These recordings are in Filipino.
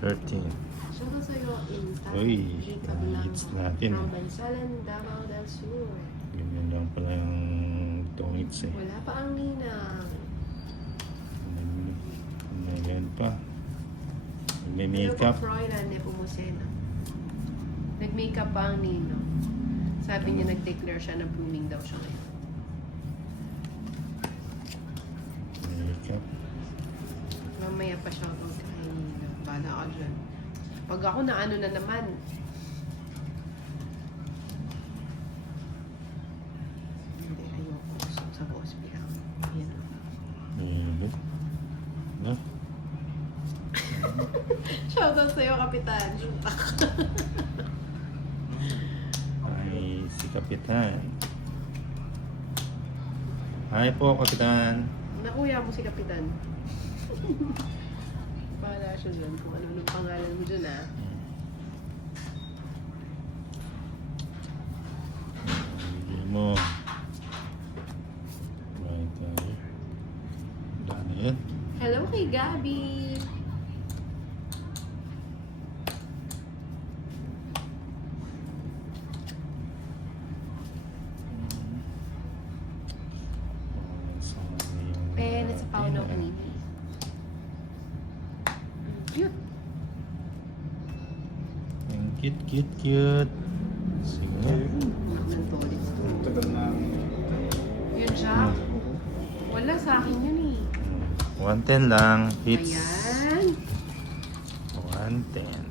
13. Shoutout sa'yo, Insta. Uy, Rita Blanca. hits natin. From Bansalan, Davao del Sur. Ganyan lang pala yung tungits eh. Wala pa ang ninang. Ngayon pa. May Hello makeup. po, Froilan Nepomuceno. Nag-makeup pa ang ninong. Sabi niya, nag-declare siya na blooming daw siya ngayon. Makeup. Mamaya pa shoutout kay ninong. Bala ka dyan. Pag ako na ano na naman, hindi, ayoko. Gusto ko sa hospital. Yan. Nilo. No? Shoutout sa'yo, Kapitan. Ay, si Kapitan. Hi po, Kapitan. Nakuya mo si Kapitan. Bahala siya dyan kung ano nung pangalan mo dyan, ah. Hindi mo. Right tayo. Dami yan. Hello kay Gabi. Pena sa Paolo kanina. Cute. Ang cute, cute, cute. Sige na. Anak ng toilet. Tagal na. Yun siya. Wala sa akin yun eh. 110 lang. Hits. Ayan. 110.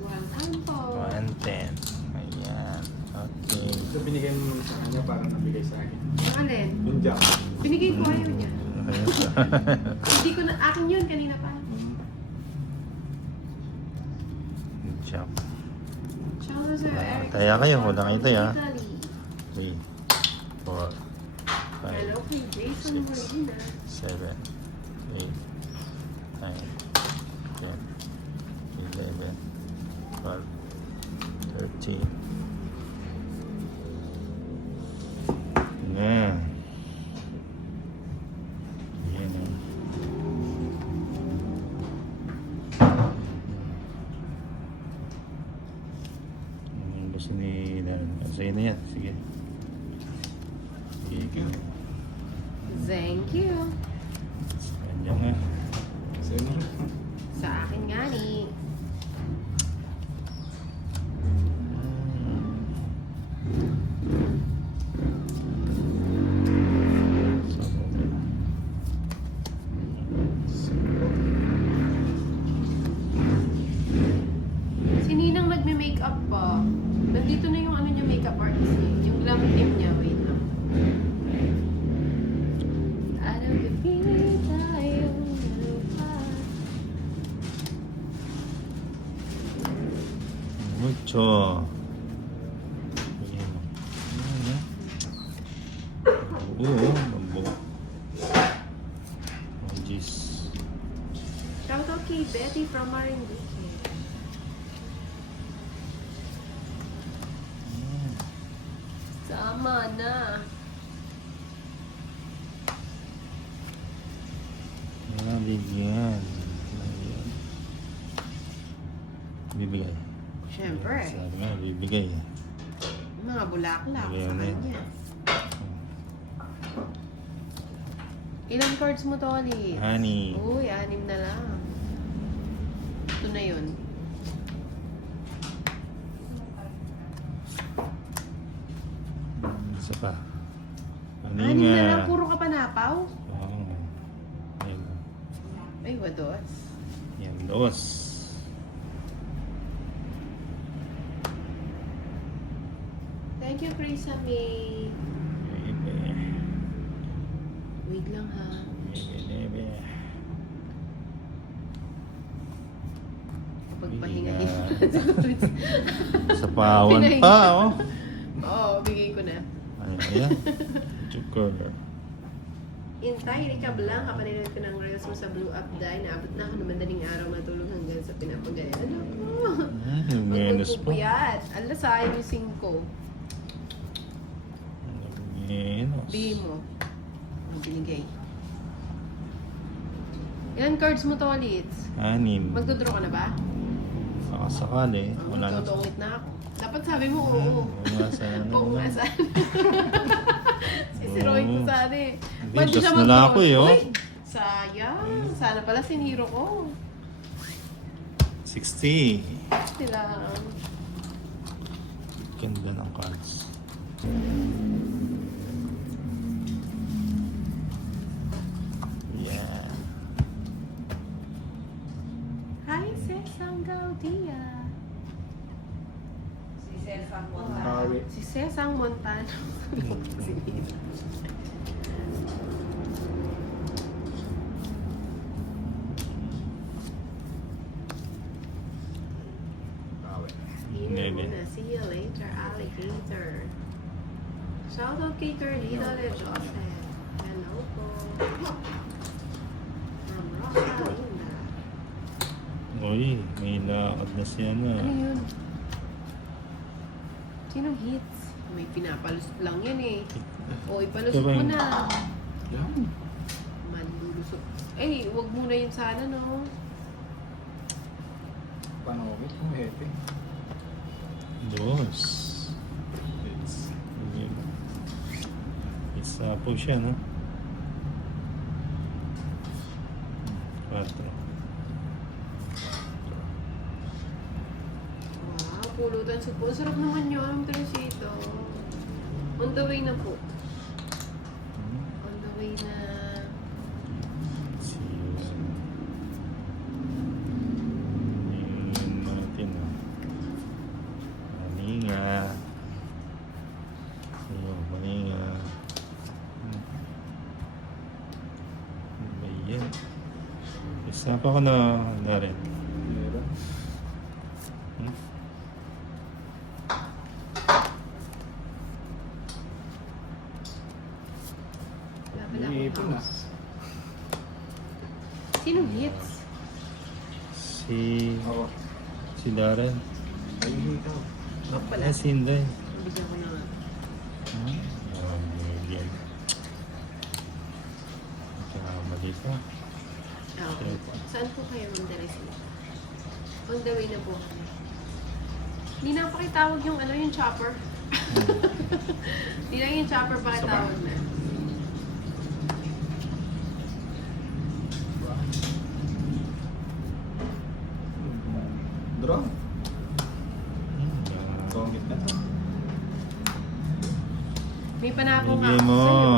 Welcome po. 110. Ayan. Okay. Ito binigay mo muna sa kanya para nabigay sa akin. Ang alin? Yung jack. Binigay ko ayaw niya. Hindi ko na, akin yun kanina pa. Good job. Ciao sir Eric. Kaya kayo, wala kayo tayo, ha? Italy. 3, 4, 5, Hello kay Jason Molina. 7, 8, 9, 10, 11, 12, 13. Yan. Yan eh. Ang gusto ni Dan. Sa'yo na yan. Sige. Sige. Thank you. Kanya nga. Sa'yo na. Sa akin nga ni. Si Ninang nagme-makeup pa. Nandito na yung ano niya, makeup artist niya. Yung glam team niya. Wait lang. Araw gabi tayong lupa. Mucho. Ayan. Ayan. Oo, mambo. Oh, jeez. Shoutout kay Betty from Marinduque. Sama na. Ayan, bigyan. Ayan. Bibigay. Siyempre. Sabi nga, bibigay. Mga bulaklak. Ayan Sa na yun. kanya. Ilang cards mo to, Ali? Honey. Uy, 6 na lang. Ito na yun. Isa pa. 6 na lang. Aninga. Puro ka panapaw? Oo. Ayan. Ay, wados. Yan, dos. Thank you, Krisa May. Bebe. Wait lang ha. Bebe. Pagpahingahin. Sa pawan pa, oh. Oo, bigay ko na. Ayan. Joker. Intay, Rika Blanca, kapanilan ko ng reels mo sa Blue Up Dye. Naabot na ako ng madaling araw matulog hanggang sa pinapagayan. Ano ko? Menos po. Magpupuyat. Ala, sayang yung 5. Menos. Bigay mo. Ang binigay. Ilan cards mo, Tolits? 6. Magdodraw ka na ba? Baka sakali. Wala na. Magdodongit na ako. Dapat sabi mo, oo. Oo nga, sana Oo nga, naman. sana. Sisiroin ko sana eh. Hindi, Ba't di just siya na lang mag-draw? ako eh, oh. Uy, sayang. Sana pala siniro ko. 60. Sila. Ganda ng cards. Yeah. Hi, Cesang Gaudia. Bawi. Si Cesang Montano. Bawi. Email muna. See you later, alligator. Shoutout kay Carlita de Joseph. Hello po. From Rosalinda. Uy, may lakad na siya na. Ano yun? Sinong hits? May pinapalusot lang yan eh. O, ipalusot mo na. Yan. Manlulusot. Eh, wag muna yun sana, no? Panawit mo, hepe. Dos. It's po siya, no? 4. Wow, pulutan sa po. Sarap naman yun, Tresito. On the way na po. On the way na. Yun natin, no? Maninga. Ayun, maninga. Ano ba yan? Isa pa ko na rin. Meron. Hmm? Wala pala akong Iipon na. house. Sinong hits? Oo. Si Darren. Ayun ikaw. Ako pala. Si Inday. Nabigyan ko na nga. Yan. Mali pa. Ah, okay. Saan po kayo Teresita? On the way na po. Hindi na pakitawag yung ano, yung chopper. Hindi na yung chopper pakitawag na. Draw. Tongit na to. May panako nga Bigay ako mo. sa'yo.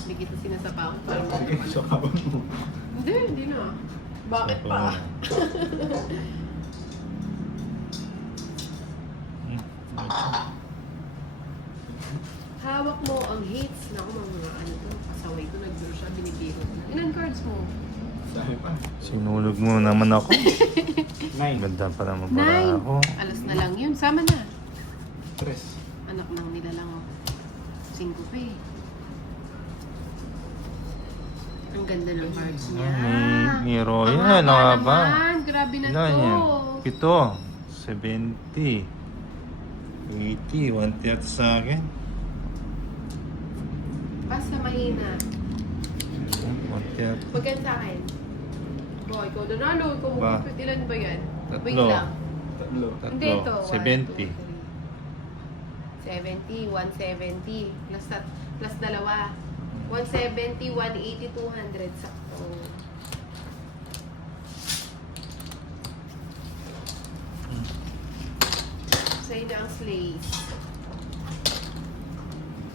Hindi kita sinasapa ko para mo. Sige, sakaban mo. Hindi na. Bakit pa? Hawak mo ang hits. Naku, mga ano to. Kasaway ko, nag-draw siya, binibiro ko. Ilan cards mo? Dami pa. Sinulog mo naman ako. 9. Ganda pa naman para 9. ako. Alas na lang yun. Sama na. 3. Anak ng nila lang ako. 5 pa eh. Ang ganda ng cards niya. May Ang royal. haba Ano nga ba? naman. Grabe na Ilan to. yan? 7. 70. 80. 1/3 sa akin. Basta mahina. 1/3. Maganda sa akin. Boy, ikaw nanalo. Ikaw Ba? magpipit. Ilan ba yan? Tatlo. Wait lang. Tatlo. Hindi ito. 70. 70, 170. Plus dalawa. 170, 180, 200. Sakto. Sa'yo na ang slays.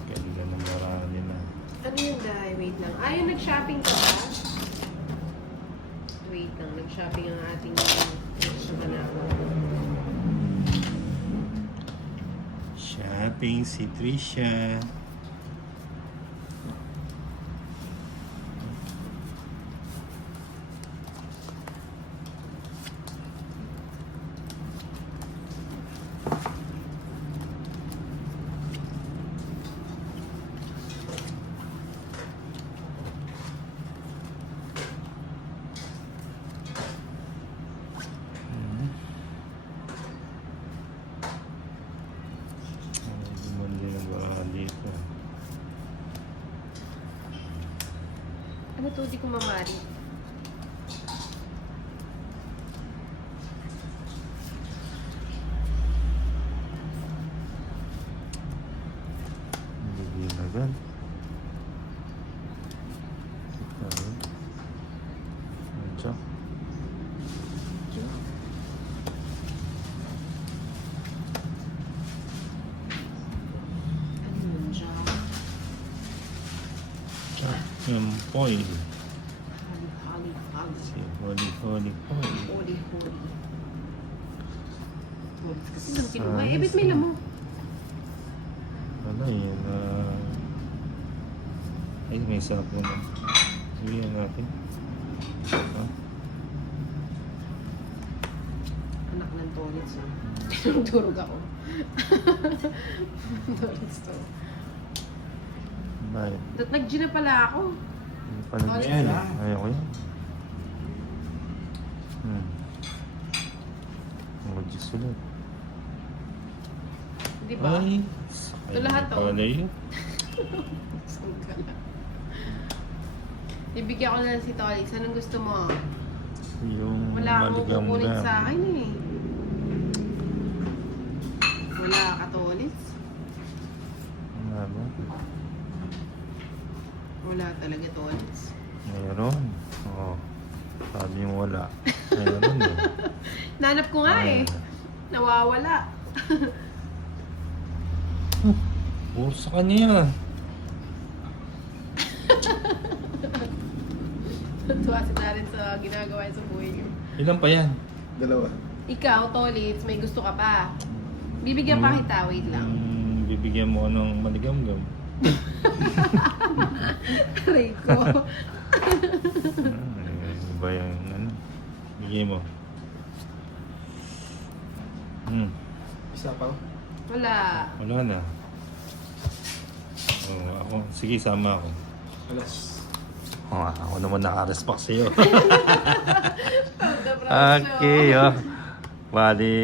Ganda ng marami na. Ano yun, Day? Wait lang. Ah, yung nag-shopping ka ba? Wait lang. Nag-shopping ang ating nakanawa. Shopping si Trisha. Gumanda ng baka dito. Ano to? Di ko mamari. Yung foil. Hali. Si Holy Holy Foil. Holy. Kasi nang kinuha. Eh, ba't may lamang? Ano yun? Ay, may sapo na. Sabihin natin. Anak ng tolits. Tinurog ako. Tolits to. Bakit? Nag-G na pala ako. Hindi pa nag- Ayan, Ayoko yan. Mag-G's ulit. Di ba? Ay, Ito lahat, oh. pala yun. Saan ka na? Ibigyan ko na lang si Tolix. Anong gusto mo? Yung Wala akong kukunin maligam-gam. sa akin eh. Wala ka, Tolix. Ano ba? Wala talaga, Tolix. Mayroon. Oo. Sabi mo wala. Mayroon eh. Nanap ko nga eh. Nawawala. Puro sa kanya yan. Tuwa si Darren sa ginagawa niya sa buhay niyo. Ilan pa yan? Dalawa. Ikaw, Tolits, may gusto ka pa. Bibigyan pa kita, wait lang. Bibigyan mo ng maligam-gam. Aray ko. Iba yung ano. Bigyan mo. Isa pa. Wala. Wala na. Oh, ako. Sige, sama ako. Alas. Oh, ako naman naka-respect sa'yo. The Okay, oh. Bali,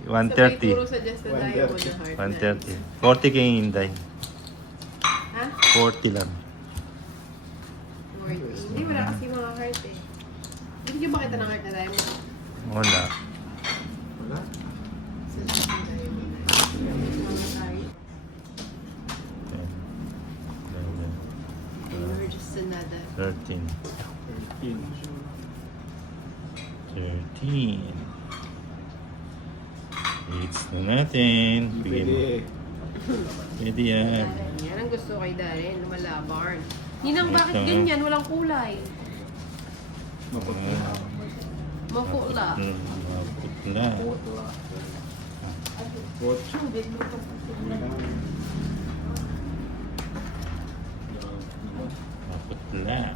Sabay turo 130. sa Just the Diamond Heart. 130. 40 kay Inday. Ha? 40 lang. 40. Hindi, wala kasi mga heart eh. Bibigyan ba kita ng heart na diamond? Wala. Wala. Sa Just the Diamond Heart. Mga heart. Or just another. 13. 13. 13. Hits na natin. Bigyan mo. Pwede. Pwede yan. Yan ang gusto kay Darren, lumalabarn. Ninang, bakit Ito. ganyan? Walang kulay. Mapapula. Mapula. Maputla. Ocho. Maputla.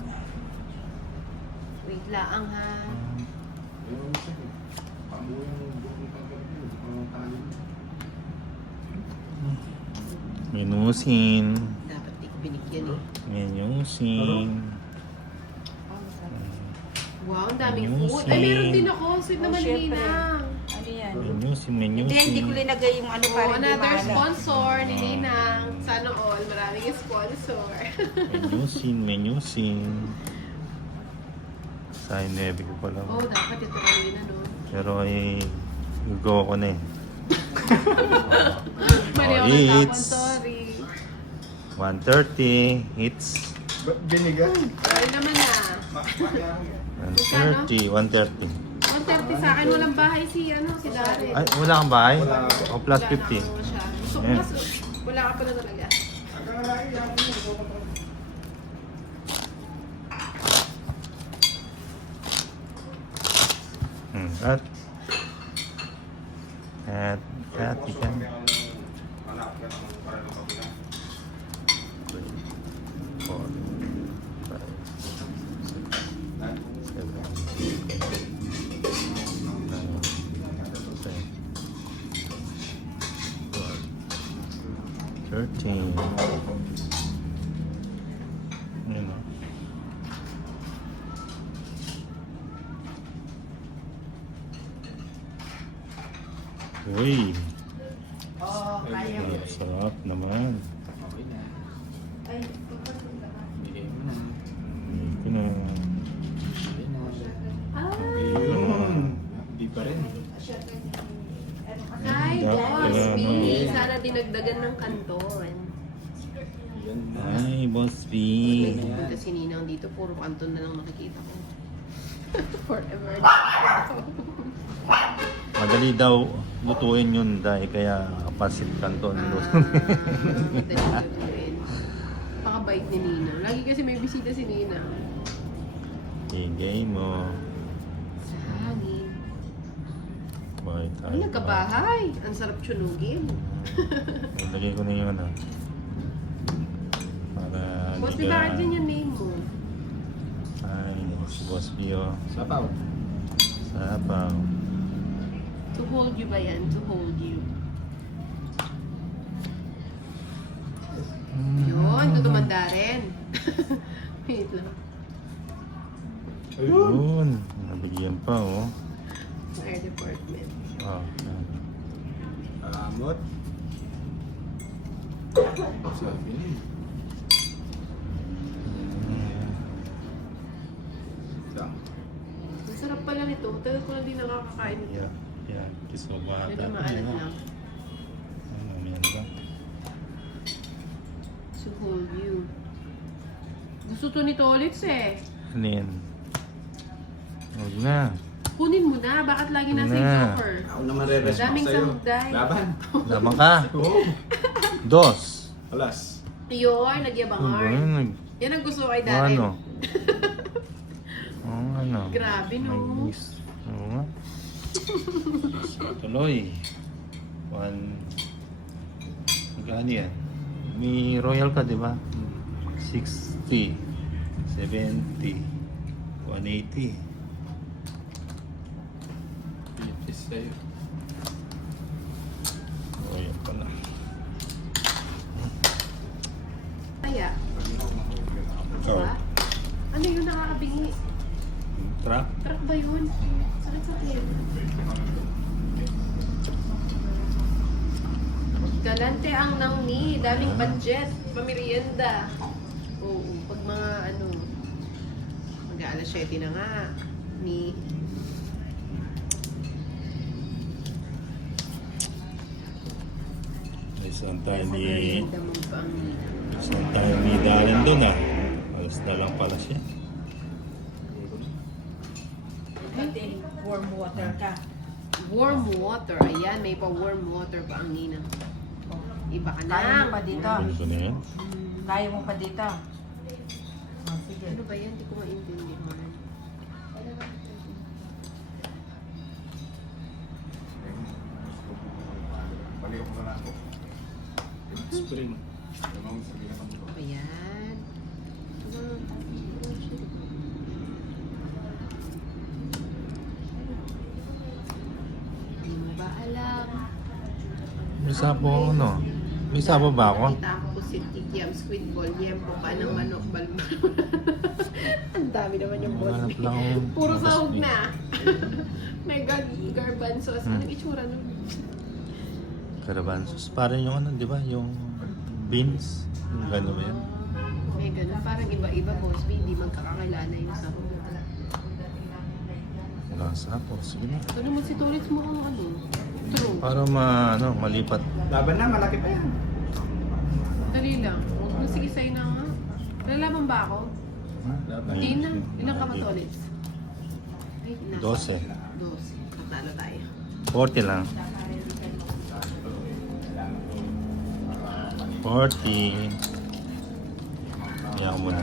Wait lang ha. Minusin. Dapat di ko binigyan eh. Minusin. Wow, ang daming Ayusin. food. Ay, meron din ako. Sweet Oh, naman syempre. Ninang. Ano yan? Minusin, Hindi, hindi ko minusin. linagay yung ano Oh, para hindi another mahala. sponsor ni Ninang. Sana all, maraming sponsor. Minusin. Sa 9 ko pa lang. Oh, dapat ito kanina no. Pero ay, go ko na eh. Mali ako it's- natapon, sorry. 130 hits. Binigan. Sorry naman na. 130, 130. 130 sa akin, walang bahay si Darren. Ay, wala kang bahay? Wala. O plus Wala na 50. ako siya. Gusto ko Ayan. mas, wala ka pa na talaga. At ikan. Four, five, six, seven, 13. Yun o. Uy, Oh, kaya mo. sarap naman. Okay na. Ay, Bigay mo na. Ito na. Bigay na. ah, Ayun. Hindi pa rin. hi, Dapat Boss pala, B. no? Sana dinagdagan ng kanton. Yan na. Ay, Boss B. May pupunta si Ninang dito, puro kanton na lang nakikita ko. Forever. Madali daw lutuin yun dahil kaya pasit kanton. Madali lutuin. Baka bait ni Nina. Lagi kasi may bisita si Nina. Higay mo. Sa hangin. Bakit tayo? Ay, nagkabahay. Ang sarap tsunugin. Lagay ko na yung ano. Para Boss, hindi di ka... ba dyan yung name mo? Ay, si Boss Pio. Sapaw. Sapaw. To hold you ba yan? To hold you. Yun, tutumanda rin. Wait lang. Ayun. Yun. Nabigyan pa, oh. Fire department. Oh, yan. Amot. Sabi niya. Ito. Ang sarap pala nito. Tagal ko lang din nakakakain nito. Yan. Yan. Kiso ba? Medyo maalat lang. Ano, yan ba? To hold you. Gusto to ni Tolitz eh. Ano yan? Huwag na. Kunin mo na. Bakit lagi nasa Na. yung joker? Ako naman re-respect Daming sa'yo. samday. Laban. Lamang ka. Oo. Dos. Alas. Yun, Ano ba nagyabangar. yun? Yan ang gusto ko kay O Darren. ano? Oh, ano? Grabe, no? May miss. Oo nga. Tuloy. One. Magkano yan? May royal ka, di ba? 60. 70. 180. Pipis sa'yo. Royal pala. Kaya, Ikaw. diba? Ano yun nakakabingi? Truck? Truck ba yun? Sakit-sakit. Galante ang nang ni, daming budget, pamirienda. Oo, pag mga ano, mag-aalas 7 na nga, ni Isang tayo ni... merienda mo pa ang ni. Isang tayo ni Darren dun ah. Alas na lang pala siya. Pati warm water ka. Warm water, ayan, may pa warm water pa ang nina. Iba ka na. Kaya mo pa dito. Ano ko na yan? Kaya mo pa dito. Oh, sige. Ano ba yan? Hindi ko maintindihan. Spring. Ano ba yan? Hindi mo ba alam? May sapo ako, no? May sapo ba ako? Nakita ko si Tikiam, squid ball, yempo pa ng manok, balma. Ang dami naman yung boss. Hanap lang ako. Puro Boss sahog B. na. May garbanzos. Anong itsura nun? Caravansos. Parang yung ano, di ba? Yung beans. Yung gano'n ba yan? May ganun. Parang iba-iba, boss. B, hindi magkakakilala yung sahog. Wala sapo. Sige na. Ano mo si Torits mo ang ano? True. Para malipat. Laban na, malaki pa yan. Dali lang. Kung sige sa'yo na nga. Nalalaban ba ako? Laban. Hindi na. Ilang ka ba, Torits? Ay, nasa. 12. 12. Tatalo tayo. 40 lang. 40. Kaya mo na.